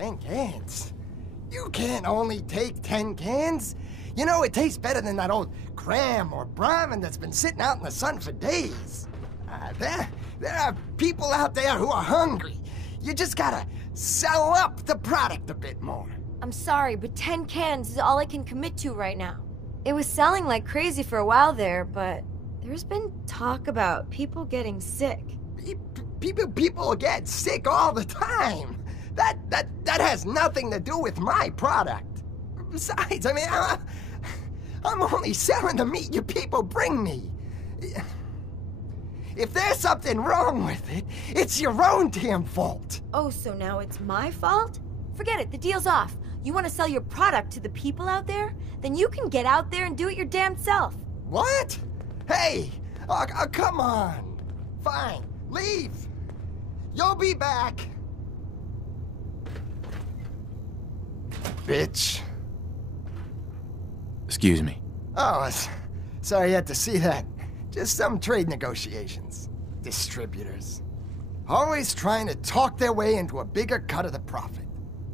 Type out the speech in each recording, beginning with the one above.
10 cans? You can't only take 10 cans. You know, it tastes better than that old Graham or Brahmin that's been sitting out in the sun for days. There are people out there who are hungry. You just gotta sell up the product a bit more. I'm sorry, but 10 cans is all I can commit to right now. It was selling like crazy for a while there, but there's been talk about people getting sick. People get sick all the time. That has nothing to do with my product. Besides, I mean, I'm only selling the meat you people bring me. If there's something wrong with it, it's your own damn fault. Oh, so now it's my fault? Forget it, the deal's off. You want to sell your product to the people out there? Then you can get out there and do it your damn self. What? Hey, come on. Fine, leave. You'll be back. Bitch. Excuse me. Oh, sorry you had to see that. Just some trade negotiations. Distributors. Always trying to talk their way into a bigger cut of the profit.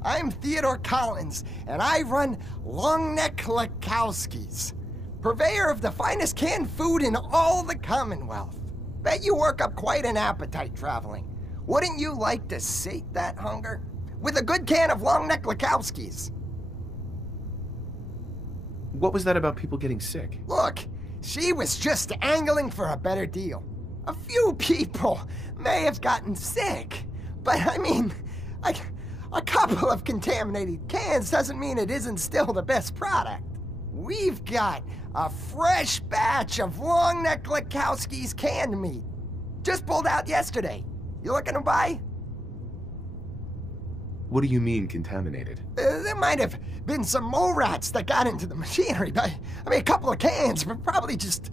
I'm Theodore Collins, and I run Longneck Lakowski's, purveyor of the finest canned food in all the Commonwealth. Bet you work up quite an appetite traveling. Wouldn't you like to sate that hunger? With a good can of Longneck Lakowski's. What was that about people getting sick? Look, she was just angling for a better deal. A few people may have gotten sick, but I mean, a couple of contaminated cans doesn't mean it isn't still the best product. We've got a fresh batch of Longneck Lakowski's canned meat. Just pulled out yesterday. You looking to buy? What do you mean, contaminated? There might have been some mole rats that got into the machinery, but I mean, a couple of cans probably just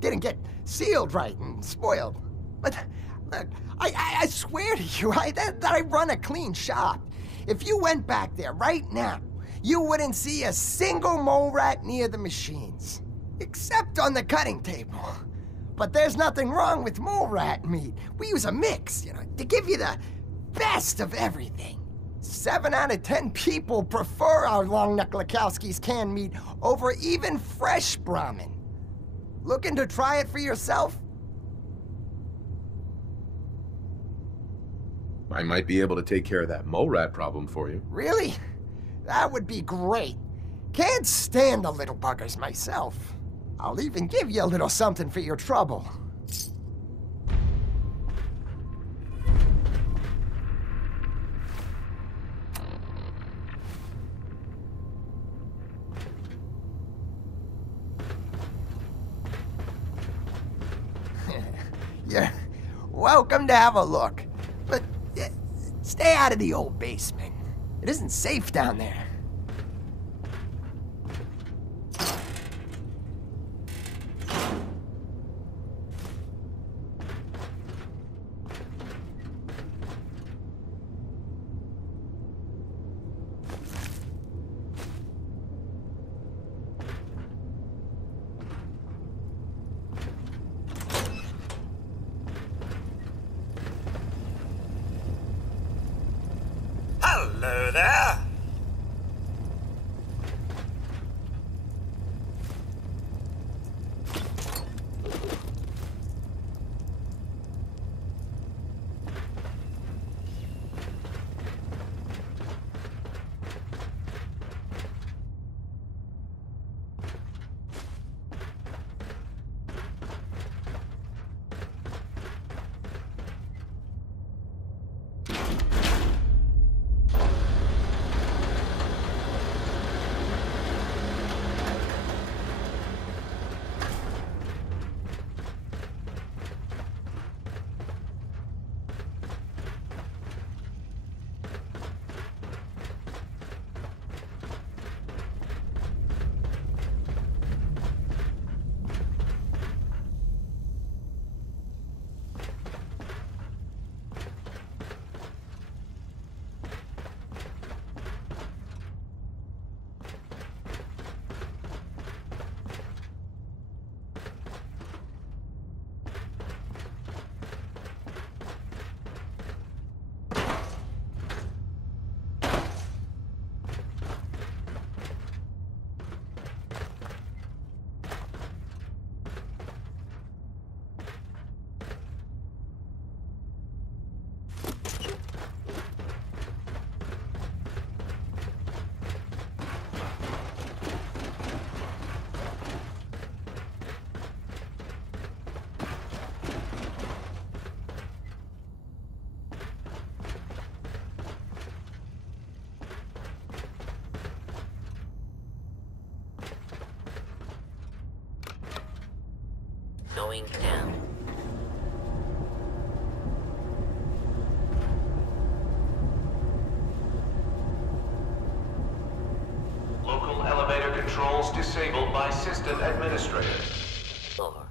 didn't get sealed right and spoiled. But look, I swear to you that I run a clean shop. If you went back there right now, you wouldn't see a single mole rat near the machines, except on the cutting table. But there's nothing wrong with mole rat meat. We use a mix, to give you the best of everything. 7 out of 10 people prefer our Longneck Lakowski's canned meat over even fresh Brahmin. Looking to try it for yourself? I might be able to take care of that mole rat problem for you. Really? That would be great. Can't stand the little buggers myself. I'll even give you a little something for your trouble. You're welcome to have a look, but stay out of the old basement. It isn't safe down there. Hello there. going down. Local elevator controls disabled by system administrator. Floor.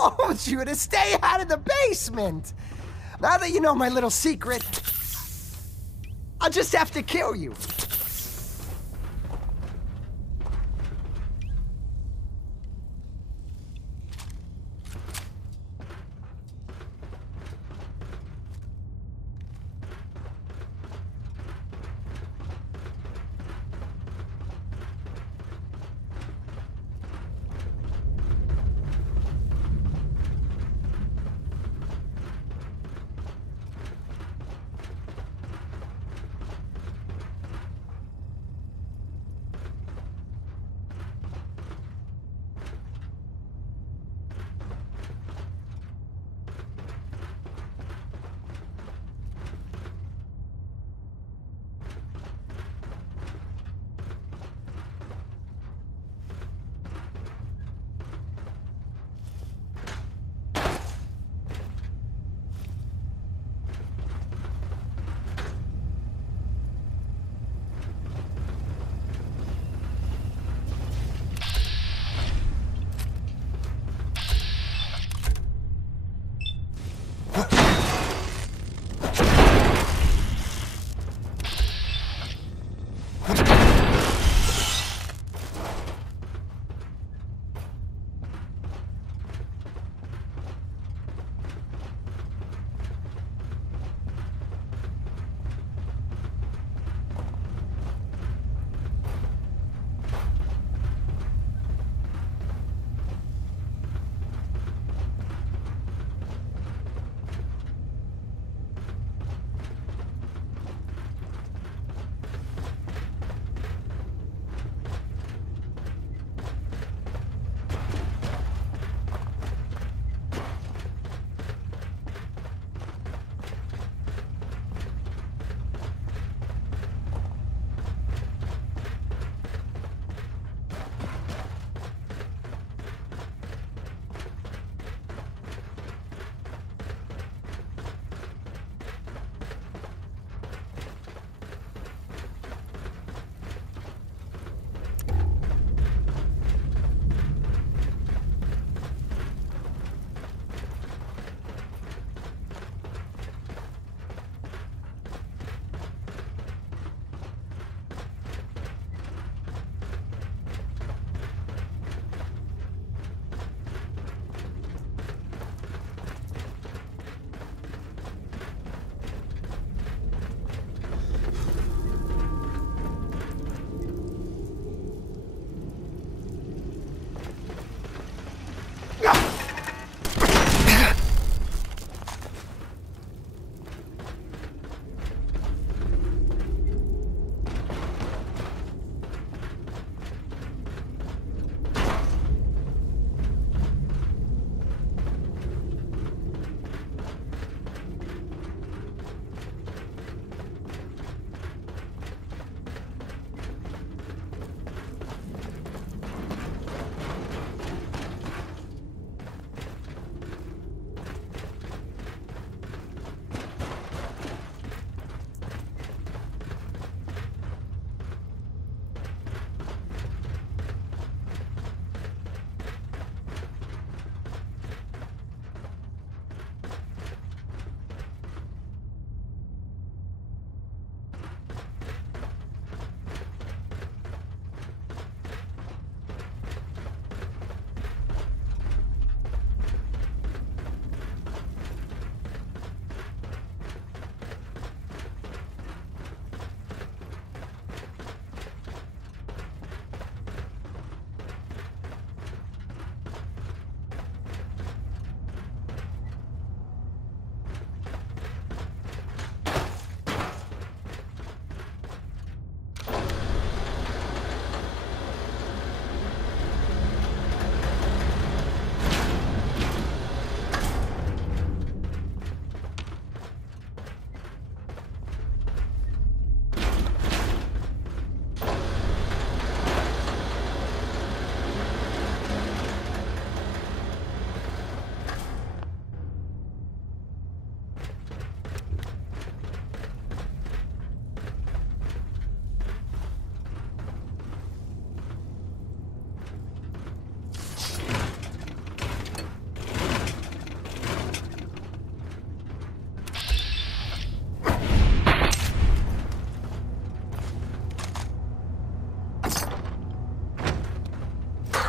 told you to stay out of the basement. Now that you know my little secret, I'll just have to kill you.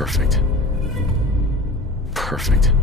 Perfect. Perfect.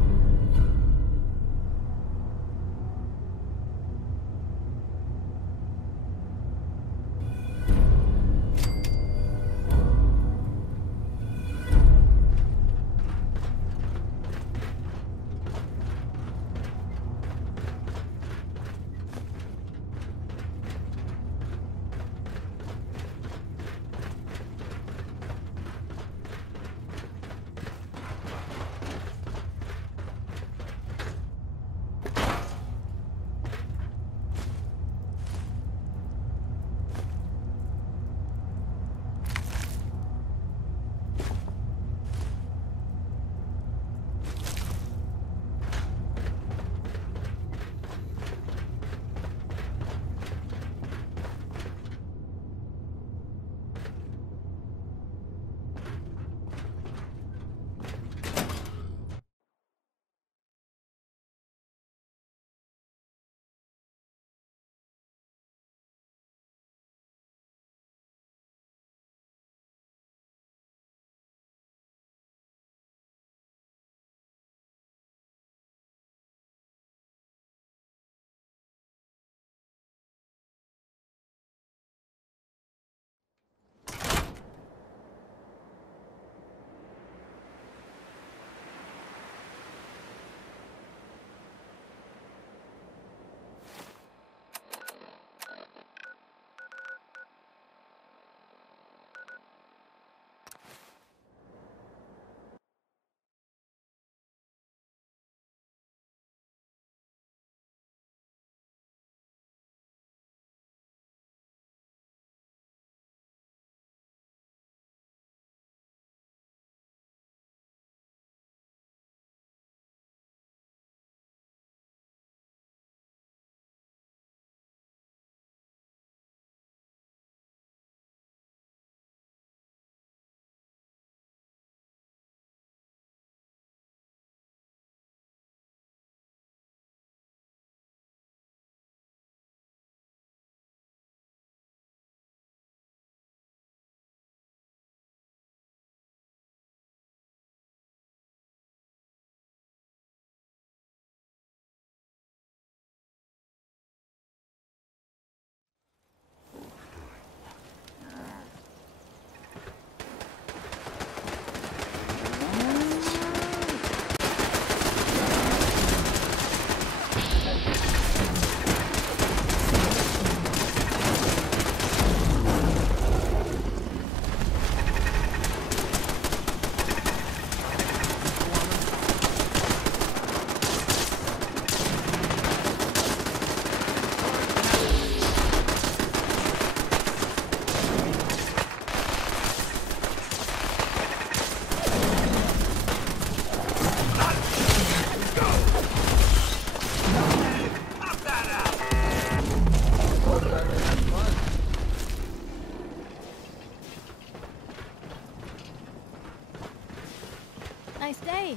Nice day.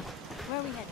Where are we headed?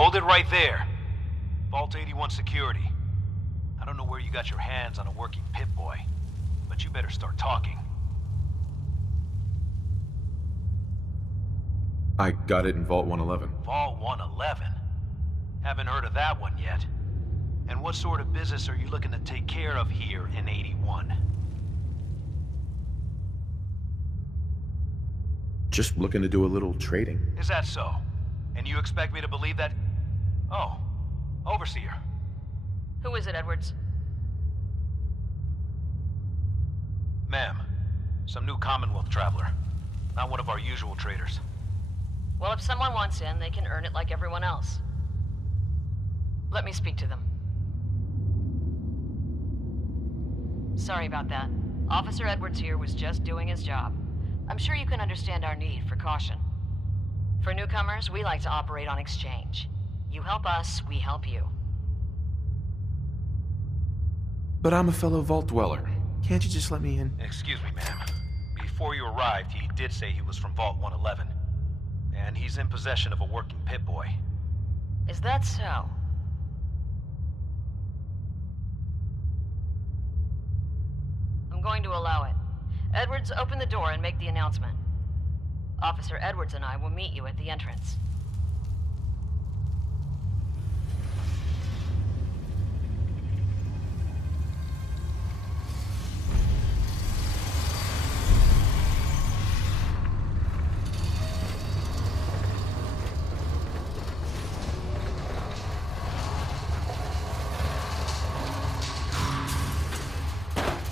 Hold it right there. Vault 81 security. I don't know where you got your hands on a working Pip-Boy, but you better start talking. I got it in Vault 111. Vault 111? Haven't heard of that one yet. And what sort of business are you looking to take care of here in 81? Just looking to do a little trading. Is that so? And you expect me to believe that? Oh, Overseer. Who is it, Edwards? Ma'am, some new Commonwealth traveler. Not one of our usual traders. Well, if someone wants in, they can earn it like everyone else. Let me speak to them. Sorry about that. Officer Edwards here was just doing his job. I'm sure you can understand our need for caution. For newcomers, we like to operate on exchange. You help us, we help you. But I'm a fellow Vault Dweller. Can't you just let me in? Excuse me, ma'am. Before you arrived, he did say he was from Vault 111. And he's in possession of a working Pip-Boy. Is that so? I'm going to allow it. Edwards, open the door and make the announcement. Officer Edwards and I will meet you at the entrance.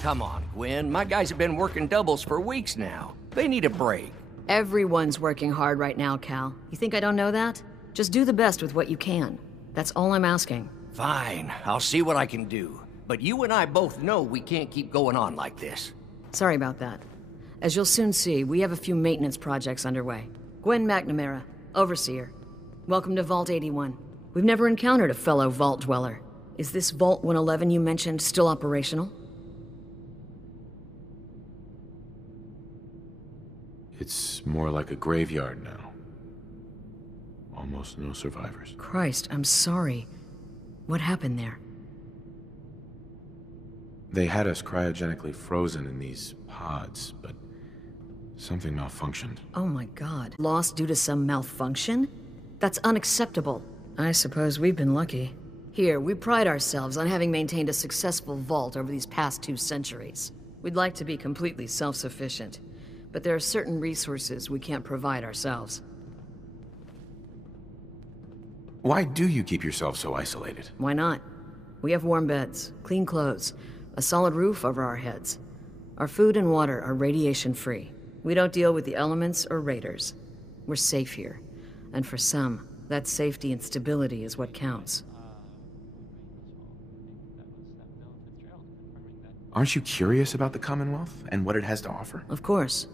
Come on, Gwen. My guys have been working doubles for weeks now. They need a break. Everyone's working hard right now, Cal. You think I don't know that? Just do the best with what you can. That's all I'm asking. Fine, I'll see what I can do. But you and I both know we can't keep going on like this. Sorry about that. As you'll soon see, we have a few maintenance projects underway. Gwen McNamara, Overseer. Welcome to Vault 81. We've never encountered a fellow Vault Dweller. Is this Vault 111 you mentioned still operational? It's more like a graveyard now. Almost no survivors. Christ, I'm sorry. What happened there? They had us cryogenically frozen in these pods, but something malfunctioned. Oh my God. Lost due to some malfunction? That's unacceptable. I suppose we've been lucky. Here, we pride ourselves on having maintained a successful vault over these past 2 centuries. We'd like to be completely self-sufficient, but there are certain resources we can't provide ourselves. Why do you keep yourself so isolated? Why not? We have warm beds, clean clothes, a solid roof over our heads. Our food and water are radiation-free. We don't deal with the elements or raiders. We're safe here. And for some, that safety and stability is what counts. Aren't you curious about the Commonwealth and what it has to offer? Of course.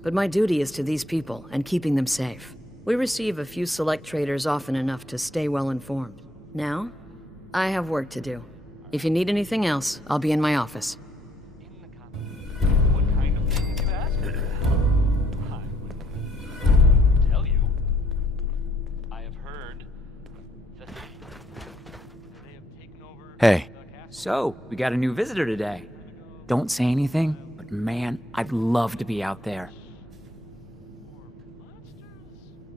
But my duty is to these people and keeping them safe. We receive a few select traders often enough to stay well informed. Now, I have work to do. If you need anything else, I'll be in my office. What kind of things you ask? I wouldn't tell you. I have heard that they have taken over. Hey. So, we got a new visitor today. Don't say anything, but man, I'd love to be out there.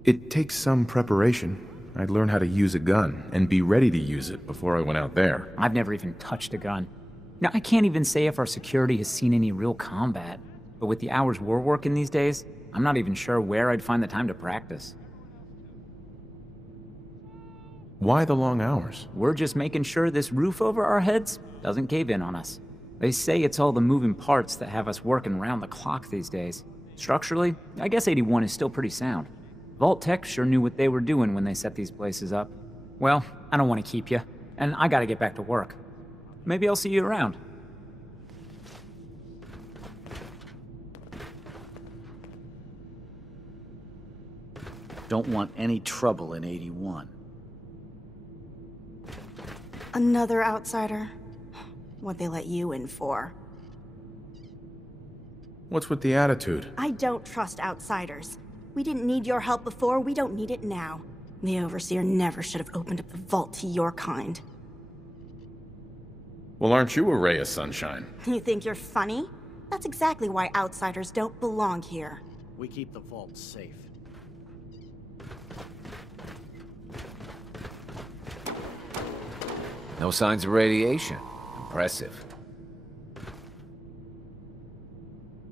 It takes some preparation. I'd learn how to use a gun and be ready to use it before I went out there. I've never even touched a gun. Now, I can't even say if our security has seen any real combat, but with the hours we're working these days, I'm not even sure where I'd find the time to practice. Why the long hours? We're just making sure this roof over our heads doesn't cave in on us. They say it's all the moving parts that have us working round the clock these days. Structurally, I guess 81 is still pretty sound. Vault Tech sure knew what they were doing when they set these places up. Well, I don't want to keep you, and I gotta get back to work. Maybe I'll see you around. Don't want any trouble in 81. Another outsider? What'd they let you in for? What's with the attitude? I don't trust outsiders. We didn't need your help before, we don't need it now. The Overseer never should have opened up the vault to your kind. Well, aren't you a ray of sunshine? You think you're funny? That's exactly why outsiders don't belong here. We keep the vault safe. No signs of radiation. Impressive.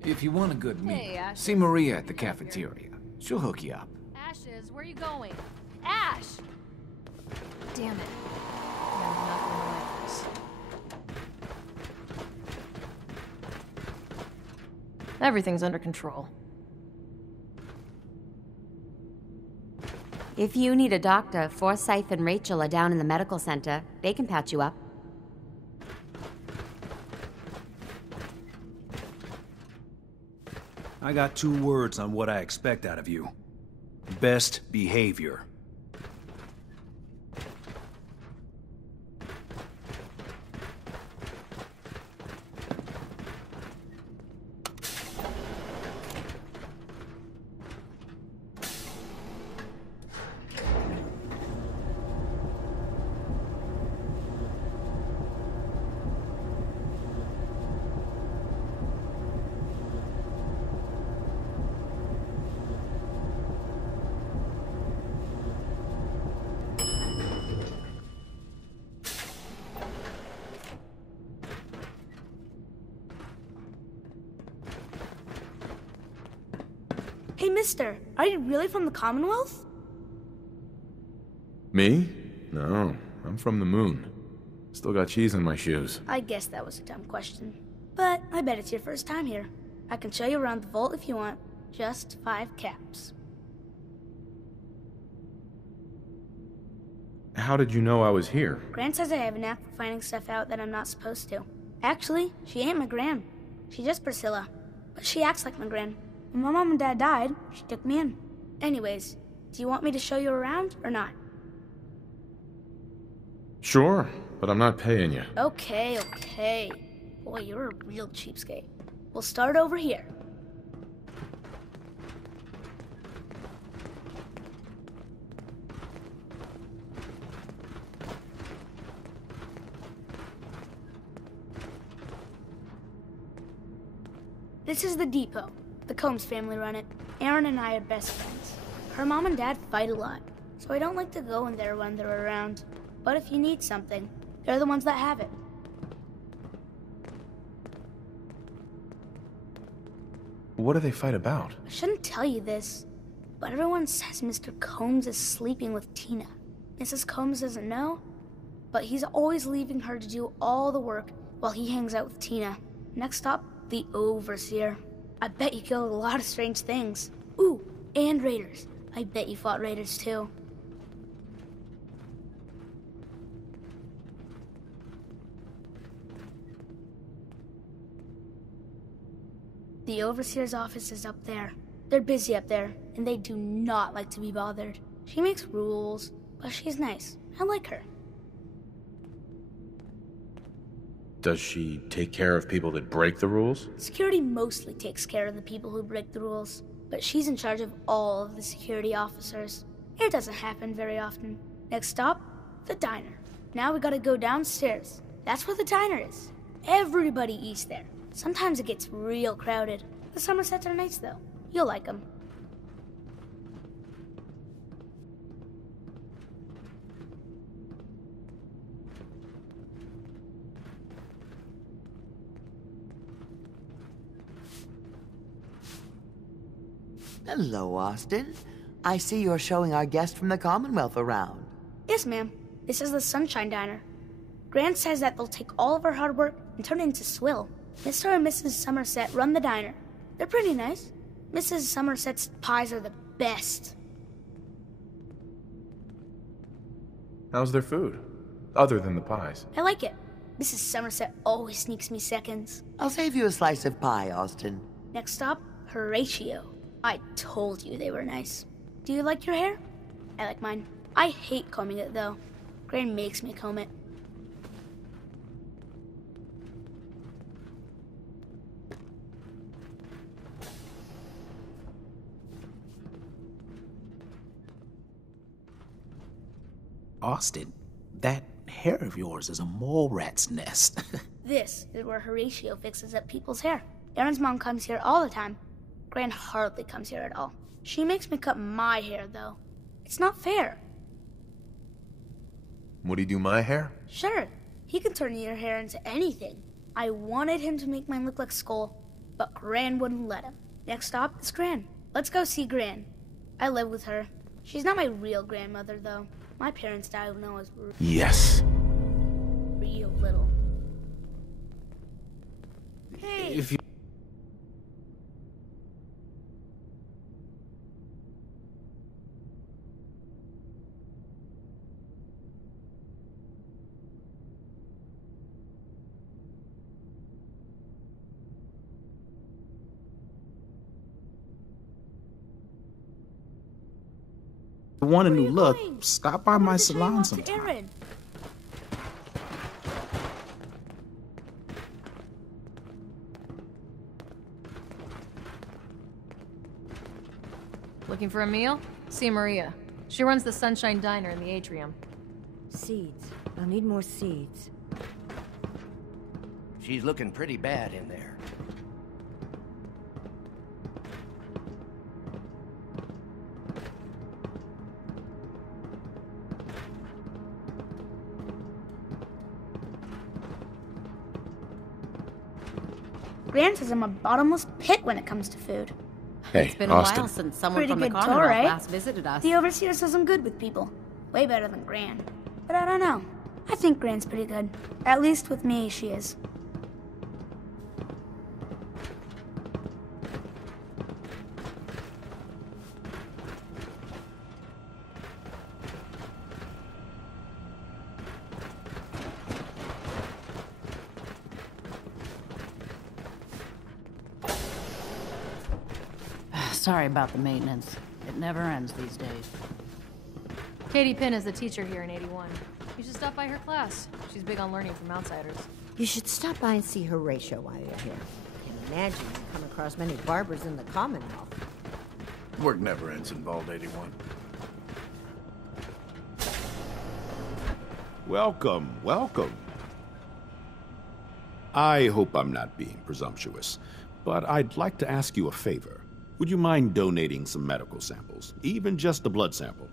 If you want a good meal, Hey, Ashes. see Maria at the cafeteria. She'll hook you up. Ashes, where are you going? Ash! Damn it. I'm not gonna like this. Everything's under control. If you need a doctor, Forsyth and Rachel are down in the medical center. They can patch you up. I got 2 words on what I expect out of you. Best behavior. Hey, mister, are you really from the Commonwealth? Me? No, I'm from the moon. Still got cheese in my shoes. I guess that was a dumb question. But I bet it's your first time here. I can show you around the vault if you want. Just 5 caps. How did you know I was here? Gran says I have a knack for finding stuff out that I'm not supposed to. Actually, she ain't my Gran. She's just Priscilla. But she acts like my Gran. When my mom and dad died, she took me in. Anyways, do you want me to show you around or not? Sure, but I'm not paying you. Okay. Boy, you're a real cheapskate. We'll start over here. This is the depot. The Combs family run it. Aaron and I are best friends. Her mom and dad fight a lot, so I don't like to go in there when they're around. But if you need something, they're the ones that have it. What do they fight about? I shouldn't tell you this, but everyone says Mr. Combs is sleeping with Tina. Mrs. Combs doesn't know, but he's always leaving her to do all the work while he hangs out with Tina. Next stop, the Overseer. I bet you killed a lot of strange things. Ooh, and raiders. I bet you fought raiders too. The Overseer's office is up there. They're busy up there, and they do not like to be bothered. She makes rules, but she's nice. I like her. Does she take care of people that break the rules? Security mostly takes care of the people who break the rules, but she's in charge of all of the security officers. It doesn't happen very often. Next stop, the diner. Now we gotta go downstairs. That's where the diner is. Everybody eats there. Sometimes it gets real crowded. The Somersets are nice though. You'll like them. Hello, Austin. I see you're showing our guest from the Commonwealth around. Yes, ma'am. This is the Sunshine Diner. Grant says that they'll take all of our hard work and turn it into swill. Mr. and Mrs. Somerset run the diner. They're pretty nice. Mrs. Somerset's pies are the best. How's their food? Other than the pies. I like it. Mrs. Somerset always sneaks me seconds. I'll save you a slice of pie, Austin. Next stop, Horatio. I told you they were nice. Do you like your hair? I like mine. I hate combing it, though. Gran makes me comb it. Austin, that hair of yours is a mole rat's nest. This is where Horatio fixes up people's hair. Aaron's mom comes here all the time. Gran hardly comes here at all. She makes me cut my hair, though. It's not fair. Would he do my hair? Sure, he can turn your hair into anything. I wanted him to make mine look like Skull, but Gran wouldn't let him. Next stop is Gran. Let's go see Gran. I live with her. She's not my real grandmother, though. My parents died when I was Yes. real little. Hey! If you... want a new look, stop by my salon sometime. Aaron. Looking for a meal? See Maria. She runs the Sunshine Diner in the atrium. Seeds. I'll need more seeds. She's looking pretty bad in there. Gran says I'm a bottomless pit when it comes to food. Hey, It's been Austin. a while since someone Pretty from the good tour, Commonwealth eh? last visited us. The overseer says I'm good with people. Way better than Gran. But I don't know. I think Gran's pretty good. At least with me, she is. Sorry about the maintenance. It never ends these days. Katie Pinn is the teacher here in 81. You should stop by her class. She's big on learning from outsiders. You should stop by and see Horatio while you're here. I can imagine you come across many barbers in the Commonwealth. Work never ends in Vault 81. Welcome, welcome. I hope I'm not being presumptuous, but I'd like to ask you a favor. Would you mind donating some medical samples, even just a blood sample?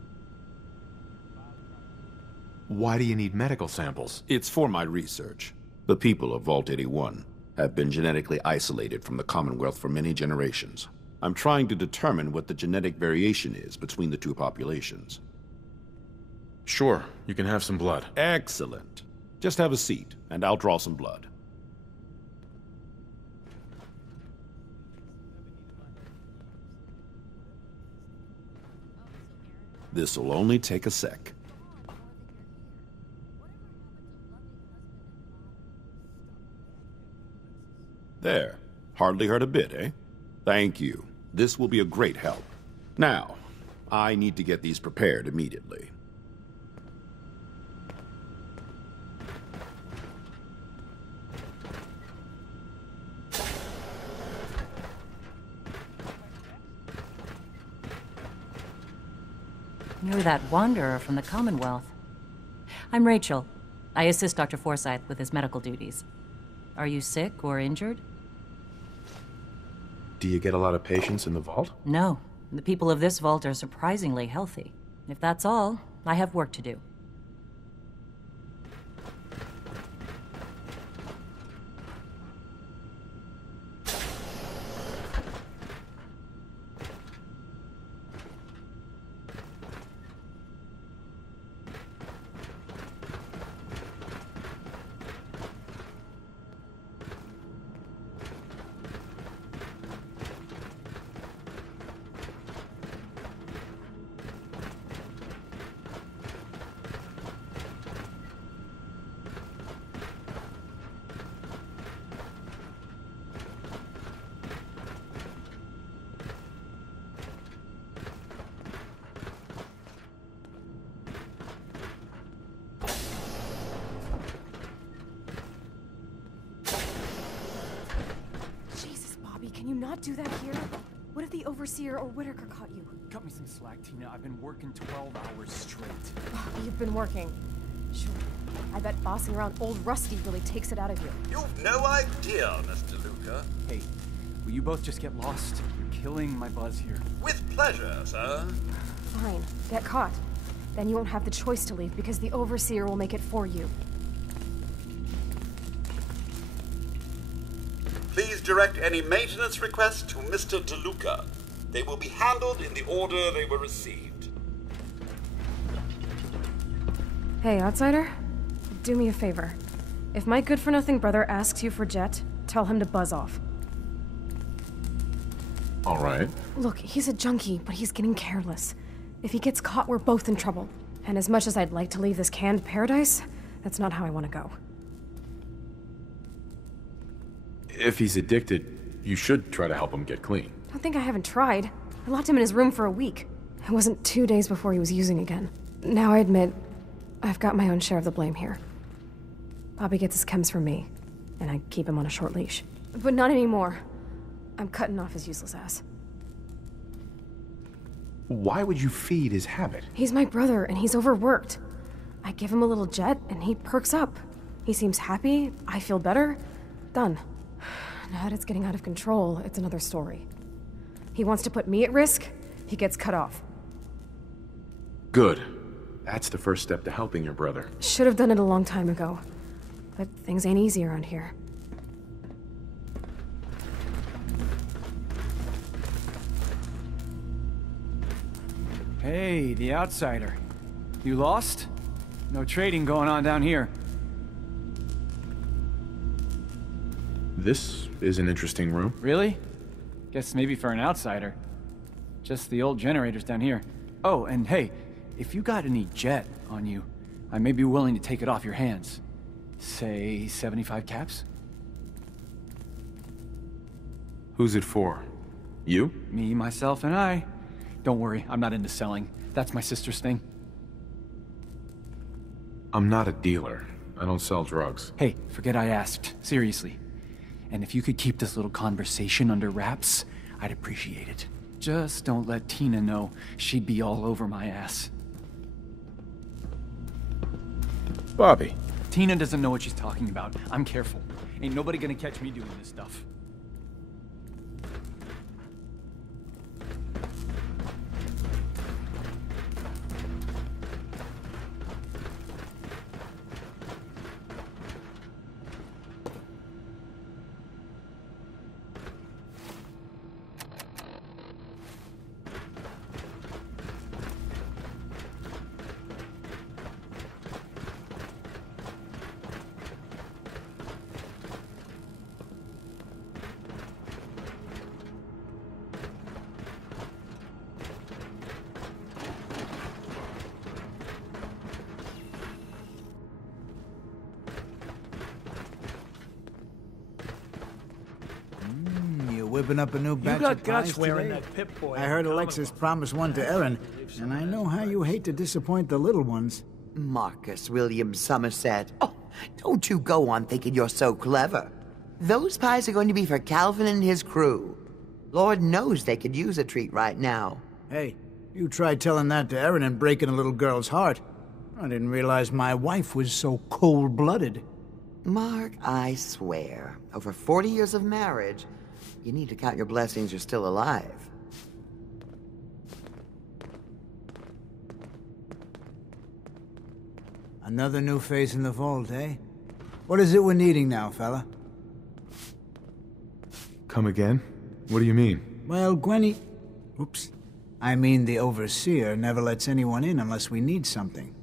Why do you need medical samples? It's for my research. The people of Vault 81 have been genetically isolated from the Commonwealth for many generations. I'm trying to determine what the genetic variation is between the two populations. Sure, you can have some blood. Excellent. Just have a seat, and I'll draw some blood. This'll only take a sec. There. Hardly hurt a bit, eh? Thank you. This will be a great help. Now, I need to get these prepared immediately. You're that wanderer from the Commonwealth. I'm Rachel. I assist Dr. Forsyth with his medical duties. Are you sick or injured? Do you get a lot of patients in the vault? No. The people of this vault are surprisingly healthy. If that's all, I have work to do. Can you not do that here? What if the Overseer or Whitaker caught you? Cut me some slack, Tina. I've been working 12 hours straight. You've been working. Sure. I bet bossing around old Rusty really takes it out of you. You've no idea, Mr. Luca. Hey, will you both just get lost? You're killing my buzz here. With pleasure, sir. Fine. Get caught. Then you won't have the choice to leave because the Overseer will make it for you. Please direct any maintenance requests to Mr. DeLuca. They will be handled in the order they were received. Hey, outsider. Do me a favor. If my good-for-nothing brother asks you for Jet, tell him to buzz off. All right. Look, he's a junkie, but he's getting careless. If he gets caught, we're both in trouble. And as much as I'd like to leave this canned paradise, that's not how I want to go. If he's addicted, you should try to help him get clean. Don't think I haven't tried. I locked him in his room for a week. It wasn't 2 days before he was using again. Now I admit, I've got my own share of the blame here. Bobby gets his chems from me, and I keep him on a short leash. But not anymore. I'm cutting off his useless ass. Why would you feed his habit? He's my brother, and he's overworked. I give him a little Jet, and he perks up. He seems happy, I feel better. Done. Now that it's getting out of control, it's another story. He wants to put me at risk, he gets cut off. Good. That's the first step to helping your brother. Should have done it a long time ago. But things ain't easy around here. Hey, the outsider. You lost? No trading going on down here. This is an interesting room. Really? Guess maybe for an outsider. Just the old generators down here. Oh, and hey, if you got any Jet on you, I may be willing to take it off your hands. Say 75 caps? Who's it for? You? Me, myself, and I. Don't worry, I'm not into selling. That's my sister's thing. I'm not a dealer. I don't sell drugs. Hey, forget I asked. Seriously. And if you could keep this little conversation under wraps, I'd appreciate it. Just don't let Tina know. She'd be all over my ass. Bobby. Tina doesn't know what she's talking about. I'm careful. Ain't nobody gonna catch me doing this stuff. Whipping up a new batch You got of pies guts wearing today? that Pip-Boy. I heard Alexis promised one to Erin, and I know how you hate to disappoint the little ones. Marcus William Somerset. Oh, don't you go on thinking you're so clever. Those pies are going to be for Calvin and his crew. Lord knows they could use a treat right now. Hey, you tried telling that to Erin and breaking a little girl's heart. I didn't realize my wife was so cold-blooded. Mark, I swear, over 40 years of marriage, you need to count your blessings you're still alive. Another new face in the vault, eh? What is it we're needing now, fella? Come again? What do you mean? Well, Gwenny... Oops. I mean the Overseer never lets anyone in unless we need something.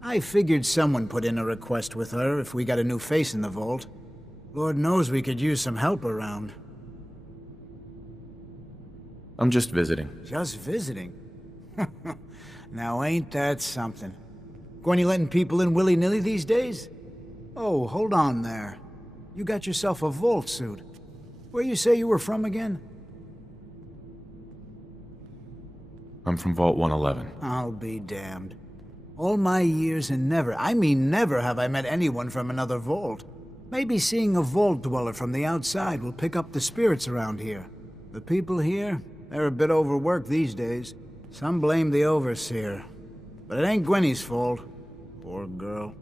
I figured someone put in a request with her if we got a new face in the vault. Lord knows we could use some help around. I'm just visiting. Just visiting? Now ain't that something? Gwenny letting people in willy-nilly these days? Oh, hold on there. You got yourself a vault suit. Where you say you were from again? I'm from Vault 111. I'll be damned. All my years and never, I mean never, have I met anyone from another vault. Maybe seeing a vault dweller from the outside will pick up the spirits around here. The people here, They're a bit overworked these days. Some blame the Overseer. But it ain't Gwenny's fault. Poor girl.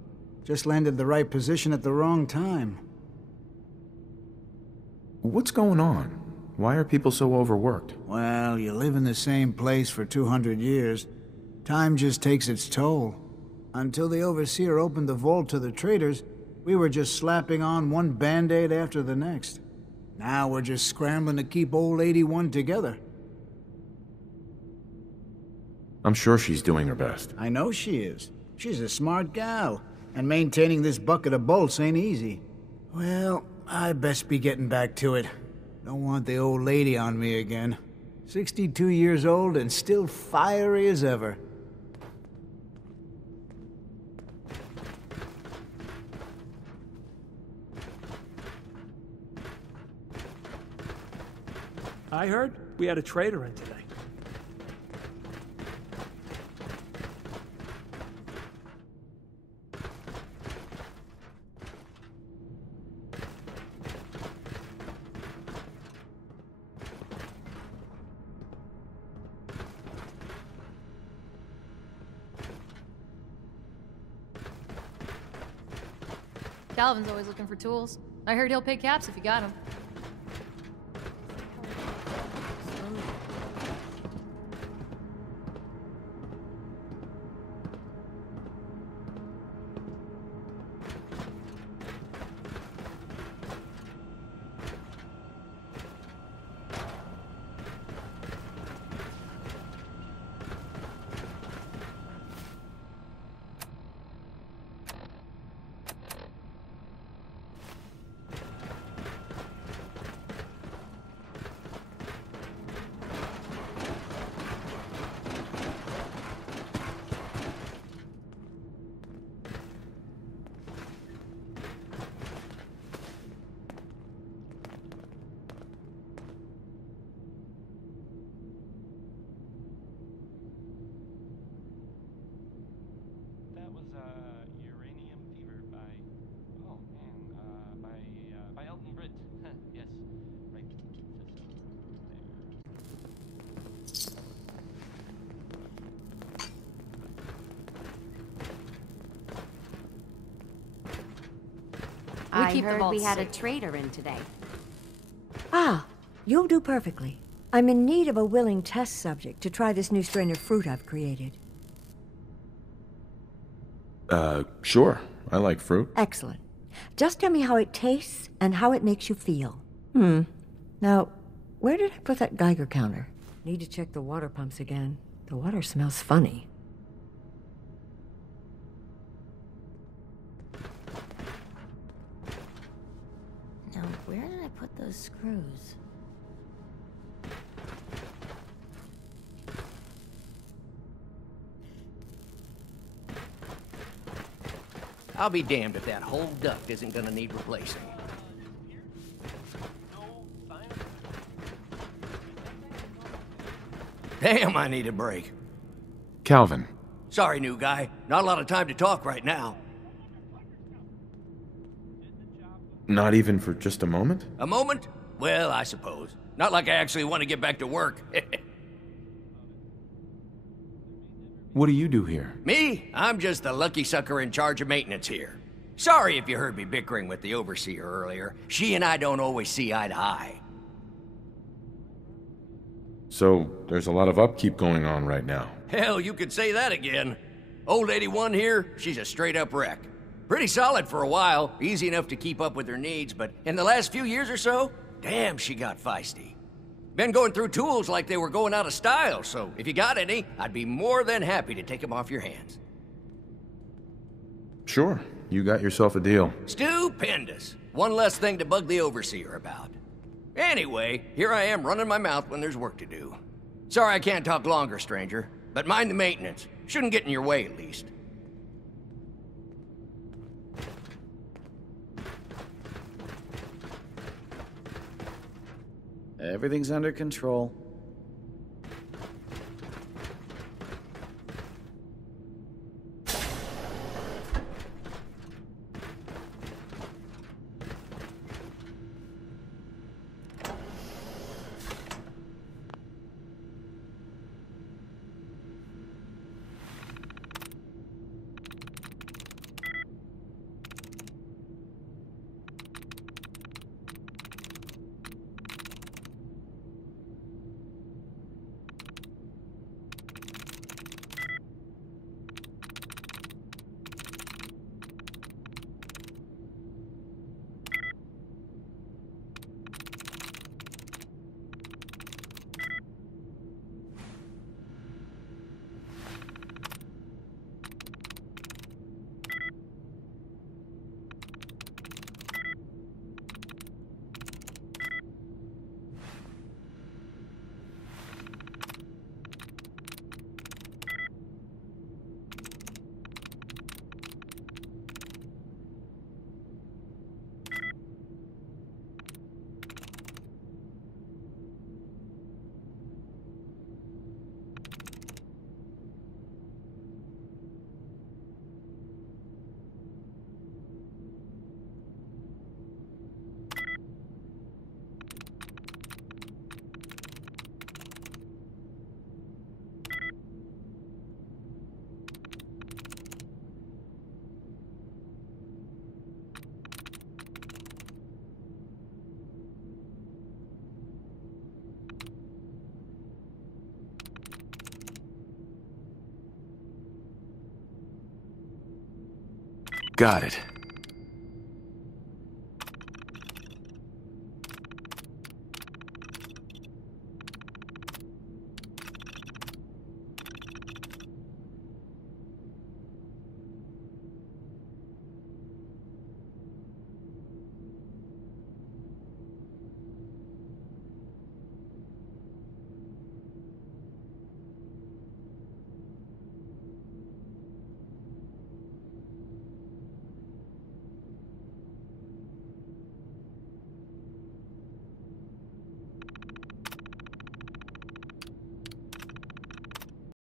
Just landed the right position at the wrong time. What's going on? Why are people so overworked? Well, you live in the same place for 200 years. Time just takes its toll. Until the Overseer opened the vault to the traders, we were just slapping on one band-aid after the next. Now we're just scrambling to keep old 81 together. I'm sure she's doing her best. I know she is. She's a smart gal, and maintaining this bucket of bolts ain't easy. Well, I best be getting back to it. Don't want the old lady on me again. 62 years old and still fiery as ever. I heard we had a trader in today. Calvin's always looking for tools. I heard he'll pay caps if you got them. Uranium Fever by Elton Britt. Yes, right. I heard we had a trader in today. Ah, you'll do perfectly. I'm in need of a willing test subject to try this new strain of fruit I've created. Sure. I like fruit. Excellent. Just tell me how it tastes and how it makes you feel. Now, where did I put that Geiger counter? Need to check the water pumps again. The water smells funny. Now, where did I put those screws? I'll be damned if that whole duct isn't gonna need replacing. Damn, I need a break. Calvin. Sorry, new guy. Not a lot of time to talk right now. Not even for just a moment? A moment? Well, I suppose. Not like I actually want to get back to work. What do you do here? Me? I'm just the lucky sucker in charge of maintenance here. Sorry if you heard me bickering with the Overseer earlier. She and I don't always see eye to eye. So, there's a lot of upkeep going on right now. Hell, you could say that again. Old 81 here, she's a straight-up wreck. Pretty solid for a while, easy enough to keep up with her needs, but in the last few years or so, damn, she got feisty. Been going through tools like they were going out of style, so if you got any, I'd be more than happy to take them off your hands. Sure, you got yourself a deal. Stupendous. One less thing to bug the Overseer about. Anyway, here I am running my mouth when there's work to do. Sorry I can't talk longer, stranger, but mind the maintenance. Shouldn't get in your way, at least. Everything's under control. Got it.